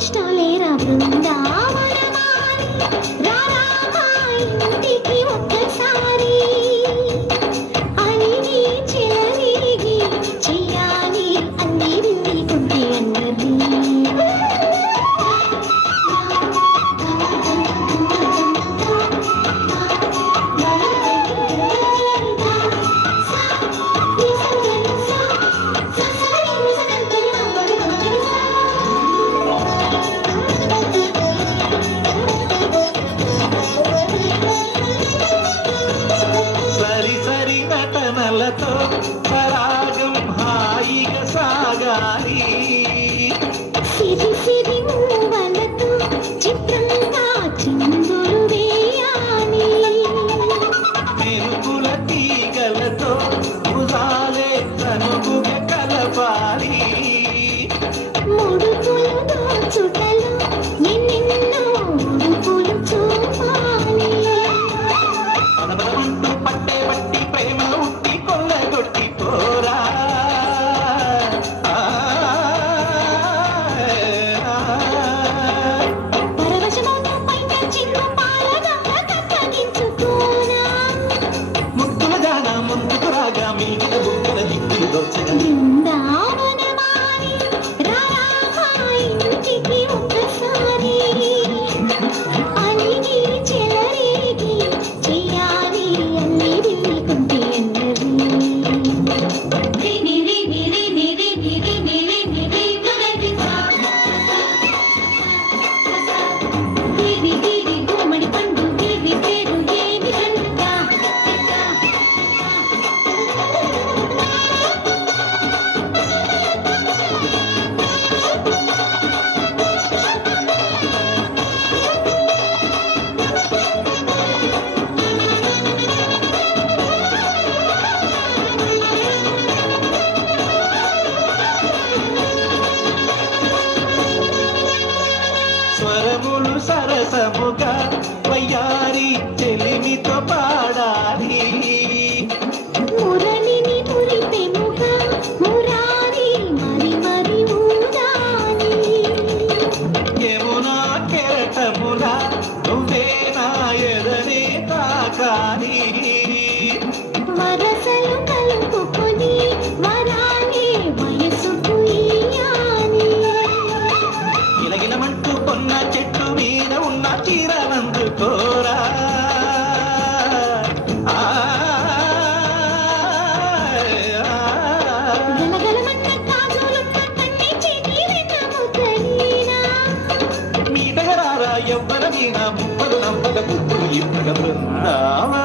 ఇష్టం లేరా బృందావనమాలి రారా మా ఇంటికి ఒక్కసారి అలిగి చెలరేగి చెయ్యాలి అన్ని విందుకుంటే అన్నది నటనలతో పరాగం హాయిగా సాగాలి సిరి సిరి మూవలతో చిత్రంగా చిందులు వేయాలి మెరుపుల తీగలతో భుజాలే తనుగుగా కలపాలి ముడుపులు దోచుటలు ఎన్నెన్నో ముడుపులు చూపాలి పదపదమంటూ పట్టే బట్టి ప్రేమ ఉట్టి కొల్లగొట్టి పోరా పరవశమవుతూ పైన చిన్ను పాలగంగ కప్పగించుకోనా ముక్కుల జాన ముందుకు రాగా మిగిలిన బుగ్గల దిక్కులు దోచగా బృందావనమాలి రారా మా ఇంటికి ఒక్కసారి అలిగి చెలరేగి చెయ్యాలి అన్ని విందుకుంటే అన్నది రిని రిని రిని రిని రిని రిని రిని గిరి గిరి గుమ్మడి పండు గిరి పేరు ఏమి గంట స్వరములు సరసముగా వయ్యారి చెలిమితో పాడాలి మురళిని మురిపెముగా మురారి మరి మరి ఊదాలి యమునా కెరటముల నువ్వే నా ఎదనే తాకాలి వరసలు కలుపుకొని వరాలే వయసుకు ఇయ్యాలి గిలగిలమంటూ కొన్న చెట్టు మీద ఉన్న చీరనందుకోరా గలగలమన్న కాజులున్న కన్ని చేతి వెన్న ముద్దలీనా మీటగరారా ఎవ్వరమీనా ముప్పలు నమ్మక పువ్వులు ఇప్పక బృందావనమాలి